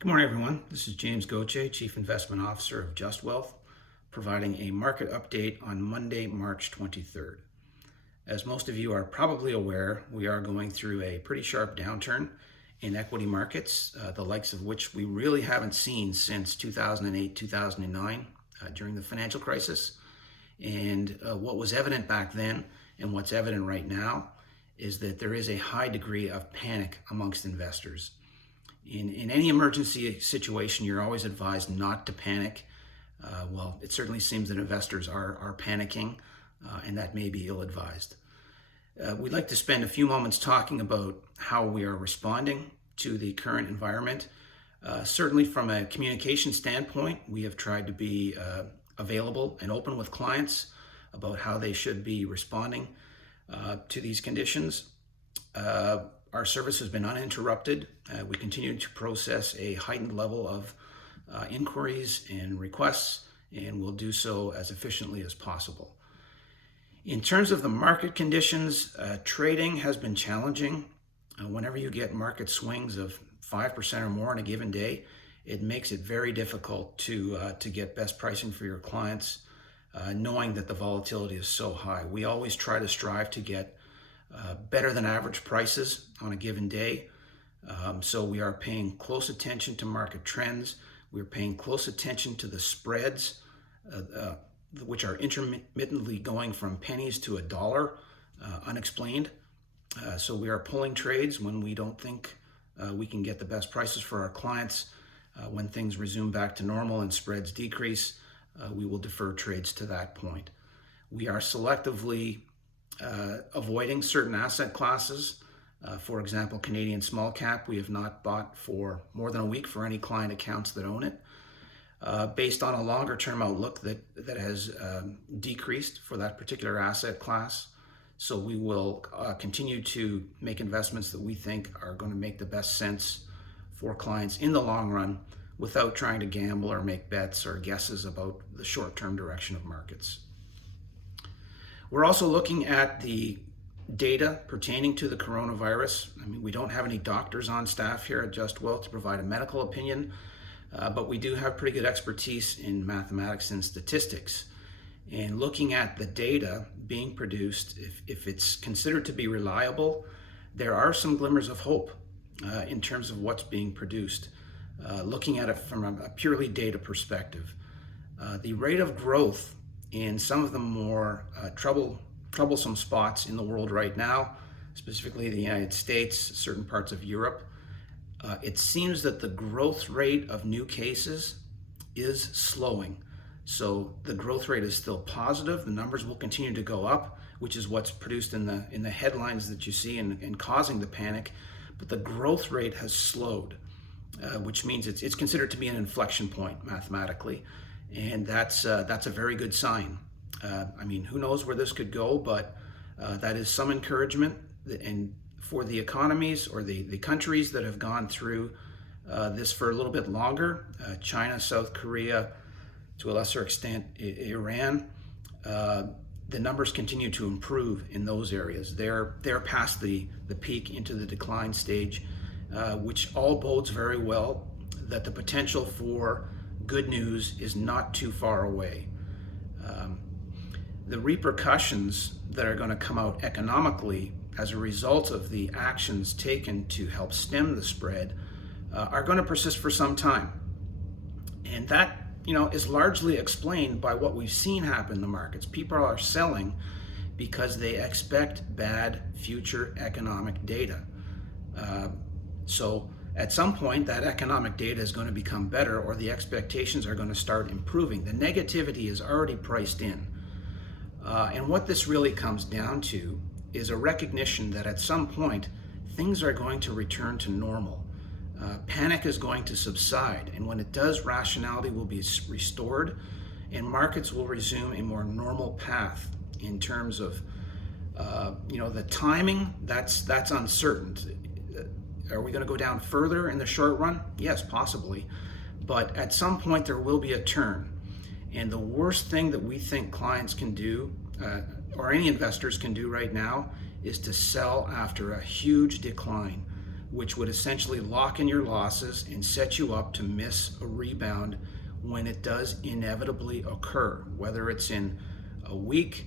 Good morning, everyone. This is James Gauthier, Chief Investment Officer of Just Wealth, providing a market update on Monday, March 23rd. As most of you are probably aware, we are going through a pretty sharp downturn in equity markets, the likes of which we really haven't seen since 2008, 2009, during the financial crisis. And what was evident back then and what's evident right now is that there is a high degree of panic amongst investors. In any emergency situation, you're always advised not to panic. Well, it certainly seems that investors are panicking, and that may be ill-advised. We'd like to spend a few moments talking about how we are responding to the current environment. Certainly from a communication standpoint, we have tried to be available and open with clients about how they should be responding to these conditions. Our service has been uninterrupted. We continue to process a heightened level of inquiries and requests, and we'll do so as efficiently as possible. In terms of the market conditions, trading has been challenging. Whenever you get market swings of 5% or more in a given day, it makes it very difficult to get best pricing for your clients, knowing that the volatility is so high. We always try to strive to get better than average prices on a given day. So we are paying close attention to market trends. We're paying close attention to the spreads, which are intermittently going from pennies to a dollar, unexplained. So we are pulling trades when we don't think we can get the best prices for our clients. When things resume back to normal and spreads decrease, we will defer trades to that point. We are selectively avoiding certain asset classes. For example, Canadian small cap, we have not bought for more than a week for any client accounts that own it, based on a longer term outlook that has decreased for that particular asset class. So we will continue to make investments that we think are going to make the best sense for clients in the long run without trying to gamble or make bets or guesses about the short-term direction of markets. We're also looking at the data pertaining to the coronavirus. I mean, we don't have any doctors on staff here at Just Wealth to provide a medical opinion, but we do have pretty good expertise in mathematics and statistics. And looking at the data being produced, if it's considered to be reliable, there are some glimmers of hope in terms of what's being produced. Looking at it from a purely data perspective, the rate of growth in some of the more troublesome spots in the world right now, specifically the United States, certain parts of Europe, it seems that the growth rate of new cases is slowing. So the growth rate is still positive. The numbers will continue to go up, which is what's produced in the headlines that you see and causing the panic. But the growth rate has slowed, which means it's considered to be an inflection point mathematically. And that's a very good sign. I mean, who knows where this could go, but that is some encouragement. And for the economies or the countries that have gone through this for a little bit longer, China, South Korea, to a lesser extent, Iran, the numbers continue to improve in those areas. They're past the peak into the decline stage, which all bodes very well that the potential for good news is not too far away. The repercussions that are going to come out economically as a result of the actions taken to help stem the spread are going to persist for some time. And that, is largely explained by what we've seen happen in the markets. People are selling because they expect bad future economic data. So at some point, that economic data is going to become better, or the expectations are going to start improving. The negativity is already priced in. And what this really comes down to is a recognition that at some point, things are going to return to normal. Panic is going to subside, and when it does, rationality will be restored, and markets will resume a more normal path in terms of, the timing. That's uncertain. Are we going to go down further in the short run? Yes, possibly. But at some point, there will be a turn. And the worst thing that we think clients can do, or any investors can do right now, is to sell after a huge decline. which would essentially lock in your losses and set you up to miss a rebound when it does inevitably occur, whether it's in a week,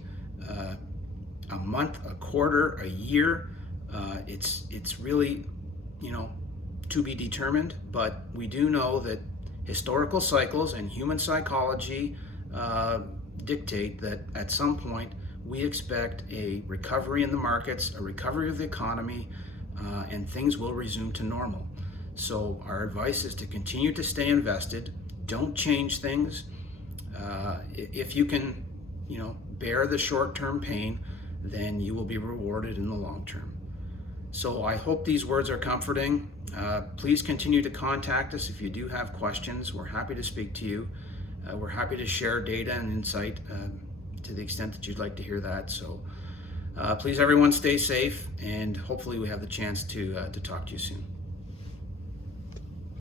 a month, a quarter, a year. It's really, to be determined, but we do know that historical cycles and human psychology dictate that at some point we expect a recovery in the markets, a recovery of the economy, and things will resume to normal. So our advice is to continue to stay invested. Don't change things. If you can, bear the short-term pain, then you will be rewarded in the long term. So I hope these words are comforting. Please continue to contact us if you do have questions. We're happy to speak to you. We're happy to share data and insight to the extent that you'd like to hear that. So please, everyone, stay safe, and hopefully we have the chance to talk to you soon.